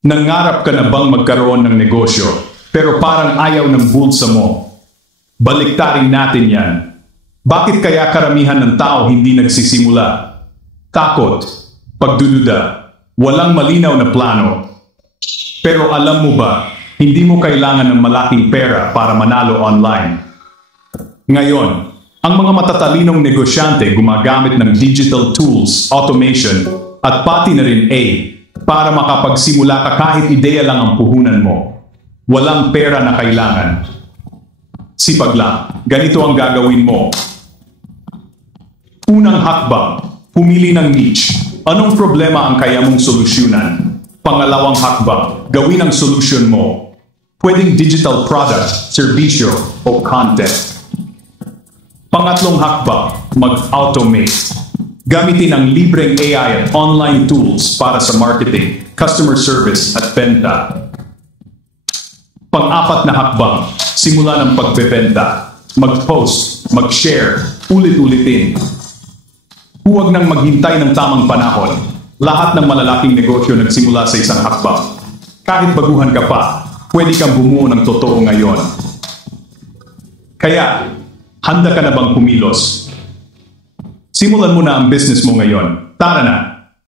Nangarap ka na bang magkaroon ng negosyo, pero parang ayaw ng bulsa mo? Baliktarin natin yan. Bakit kaya karamihan ng tao hindi nagsisimula? Takot, pagdududa, walang malinaw na plano. Pero alam mo ba, hindi mo kailangan ng malaking pera para manalo online. Ngayon, ang mga matatalinong negosyante gumagamit ng digital tools, automation, at pati na rin para makapagsimula ka kahit ideya lang ang puhunan mo. Walang pera na kailangan. Sipag lang, ganito ang gagawin mo. Unang hakbang, pumili ng niche. Anong problema ang kaya mong solusyonan? Pangalawang hakbang, gawin ang solusyon mo. Pwedeng digital product, serbisyo, o content. Pangatlong hakbang, mag-automate. Gamitin ang libreng AI at online tools para sa marketing, customer service at benta. Pang-apat na hakbang, simula ng pagbebenta. Mag-post, mag-share, ulit-ulitin. Huwag nang maghintay ng tamang panahon. Lahat ng malalaking negosyo nagsimula sa isang hakbang. Kahit baguhan ka pa, pwede kang bumuo ng totoo ngayon. Kaya, handa ka na bang kumilos? Simulan mo na ang business mo ngayon. Tara na!